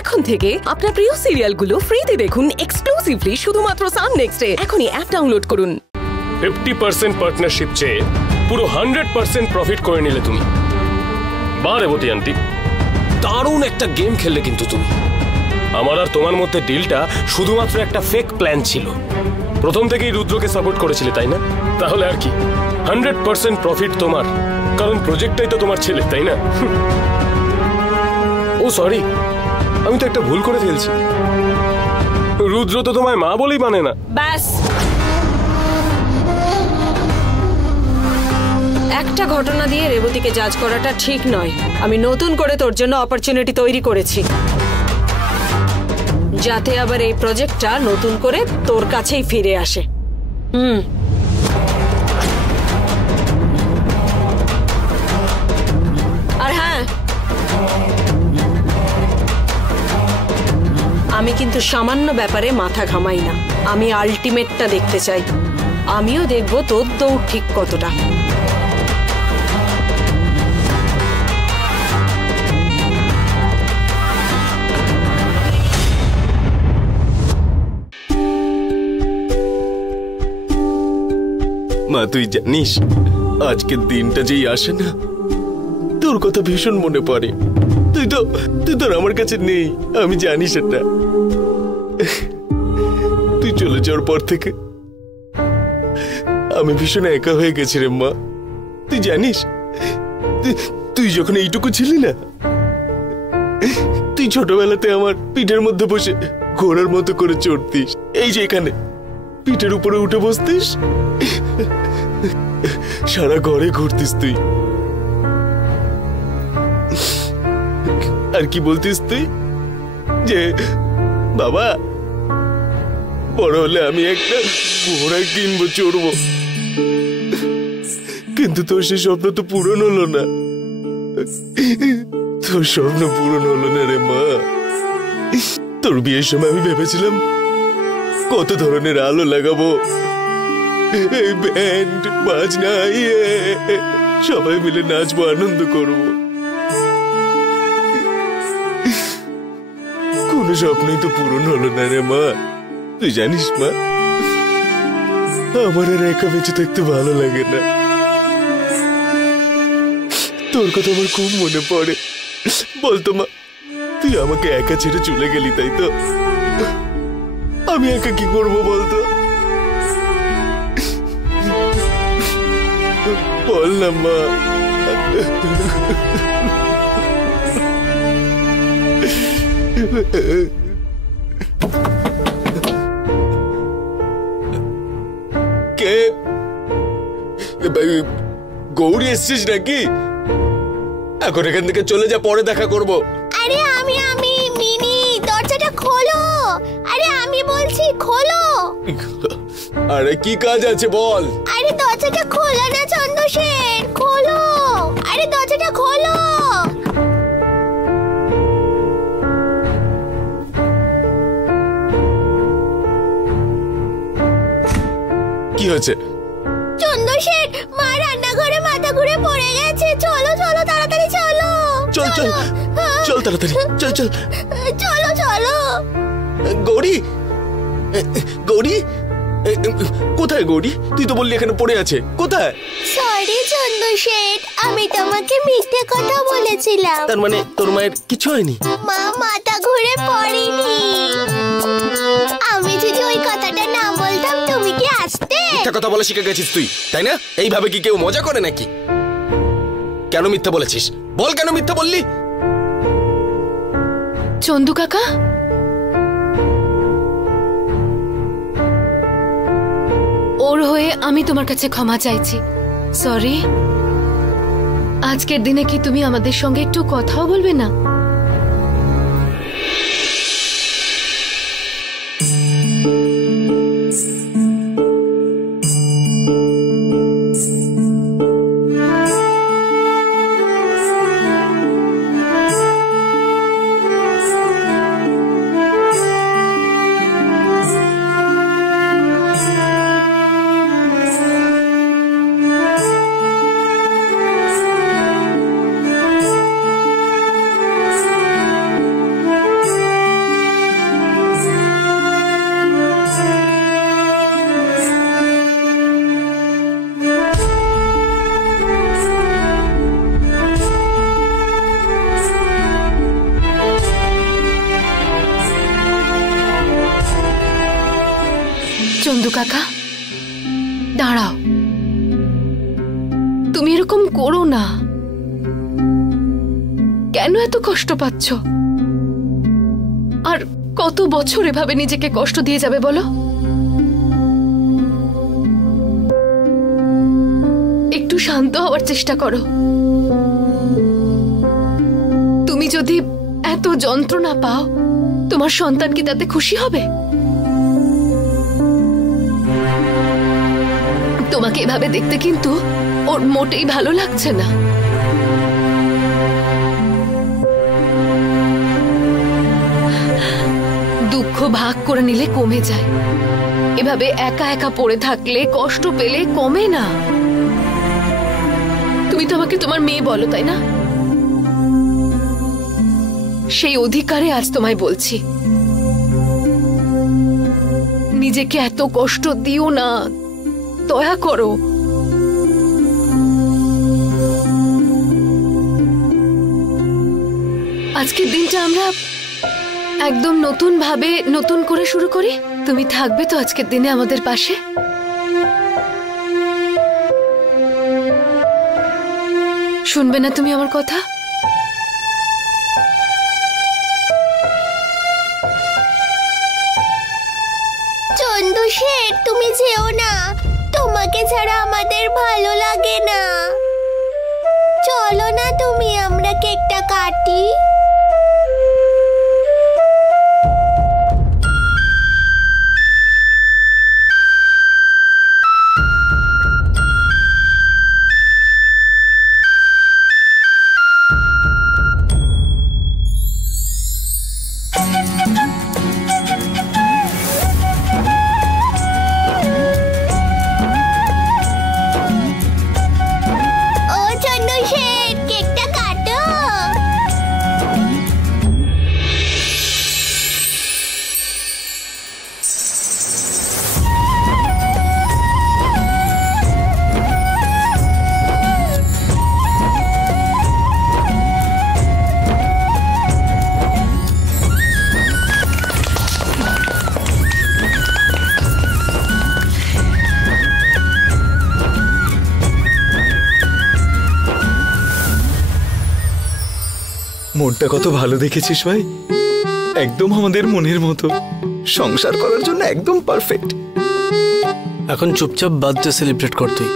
এখন থেকে আপনার প্রিয় সিরিয়ালগুলো ফ্রিতে দেখুন এক্সক্লুসিভলি শুধুমাত্র সান নেক্সটে। এখনই অ্যাপ ডাউনলোড করুন। 50% পার্টনারশিপ চেয়ে পুরো 100% প্রফিট করে নিলে তুমি। বাহ রেবতী আন্টি, দারুণ একটা গেম খেললে কিন্তু তুমি। আমার আর তোমার মধ্যে ডিলটা শুধুমাত্র একটা ফেক প্ল্যান ছিল। প্রথম থেকেই রুদ্রকে সাপোর্ট করেছিলে, তাই না? তাহলে আর কি, 100% প্রফিট তোমার, কারণ প্রজেক্টটাই তো তোমার ছেলে, তাই না? ও সরি, আমি তো একটা ভুল করে ফেলছি। রুদ্র তো তোমায় মা বলেই মানে না। ব্যাস, একটা ঘটনা দিয়ে রেবতীকে জাজ করাটা ঠিক নয়। আমি নতুন করে তোর জন্য অপরচুনিটি তৈরি করেছি, যাতে আবার এই প্রজেক্টটা নতুন করে তোর কাছেই ফিরে আসে। আর হ্যাঁ, আমি কিন্তু সামান্য ব্যাপারে মাথা ঘামাই না। আমি আলটিমেটটা দেখতে চাই। আমিও দেখব তোর দৌড় ঠিক কতটা। মা, তুই জানিস আজকের দিনটা যেই আসে না, তোর কথা ভীষণ মনে পড়ে। তুই তো আমার কাছে নেই, আমি জানি সেটা। তুই চলে যাওয়ার পর থেকে আমি ভীষণ একা হয়ে গেছি রে মা। তুই জানিস, তুই যখন এইটুকু ছিলি না, তুই ছোটবেলাতে আমার পিঠের মধ্যে বসে ঘোড়ার মতো করে চড়তিস। এই যে এখানে পিঠের উপরে উঠে বসতিস, সারা ঘরে ঘুরতিস তুই। আর কি বলতিস তুই যে বাবা, বড় হলে আমি একটা ঘোড়া কিনবো, চড়বো। কিন্তু তোর সেই স্বপ্ন তো পূরণ হলো না। তোর স্বপ্ন পূরণ হলো না রে মা। তোর বিয়ের সময় আমি ভেবেছিলাম কত ধরনের আলো লাগাবো, এই ব্যান্ড বাজনা, সবাই মিলে নাচবো, আনন্দ করবো। কোনো স্বপ্নই তো পূরণ হলো না রে মা। তুই জানিস মা, আমার আর একা বেঁচে থাকতে ভালো লাগে না। তোর কথা আমার খুব মনে পড়ে। বলতো মা, তুই আমাকে একা ছেড়ে চলে গেলি, তাই তো? আমি একা কি করবো বলতো? বল না মা। কে? গৌরী এসছিস নাকি? এখন এখান থেকে চলে যা, পরে দেখা করবো। আরে আমি মিনি, দরজাটা খোলো। আরে আমি বলছি খোলো। আরে কি কাজ আছে বল? আরে দরজাটা খোলো না চন্দ্রশেন, খোলো। আরে দরজাটা খোলো। কি হয়েছে? চন্দ্রশেন, মা রান্নাঘরে মাথা ঘুরে পড়ে গেছে। চলো চলো, তাড়াতাড়ি চলো। চল চল চল, তাড়াতাড়ি চল চল। চলো চলো। গৌরী, গৌরী কোথায়? গৌরী, তুই তো বললি এখানে পড়ে আছে, কোথায়? সরি চন্দ্রশেন, আমি তোমাকে মিথ্যে কথা বলেছিলাম। তার মানে তোর মায়ের কিছু হয়নি? মা মাথা ঘুরে পড়েনি। আমি যদি ওই কথাটা না বলতাম, তুমি কি আসতে? মিথ্যা কথা বলা শিখে গেছিস তুই, তাই না? এইভাবে কি কেউ মজা করে নাকি? কেন মিথ্যা বলেছিস? বল, কেন মিথ্যা বললি? চন্দু কাকা, ওর হয়ে আমি তোমার কাছে ক্ষমা চাইছি। সরি। আজকের দিনে কি তুমি আমাদের সঙ্গে একটু কথাও বলবে না? চন্দু কাকা, দাঁড়াও, তুমি এরকম করো না। কেন এত কষ্ট পাচ্ছ? আর কত বছর এভাবে নিজেকে কষ্ট দিয়ে যাবে বলো? একটু শান্ত হওয়ার চেষ্টা করো। তুমি যদি এত যন্ত্রণা পাও, তোমার সন্তান কি তাতে খুশি হবে? তোমাকে এভাবে দেখতে কিন্তু ওর মোটেই ভালো লাগছে না। দুঃখ ভাগ করে নিলে কমে যায়, এভাবে একা একা পড়ে থাকলে, কষ্ট পেলে কমে না। তুমি তো আমাকে তোমার মেয়ে বলো, তাই না? সেই অধিকারে আজ তোমায় বলছি, নিজেকে এত কষ্ট দিও না, দয়া করো। আজকের দিনটা আমরা একদম নতুন ভাবে নতুন করে শুরু করি। তুমি থাকবে তো আজকের দিনে আমাদের পাশে? শুনবে না তুমি আমার কথা? চন্দু শেঠ, তুমি যেও না, তোমাকে ছাড়া আমাদের ভালো লাগে না। চলো না তুমি, আমরা কেকটা কাটি। মনটা কত ভালো দেখেছিস ভাই, একদম আমাদের মনের মতো, সংসার করার জন্য একদম পারফেক্ট। এখন চুপচাপ বার্থডে সেলিব্রেট কর তুই।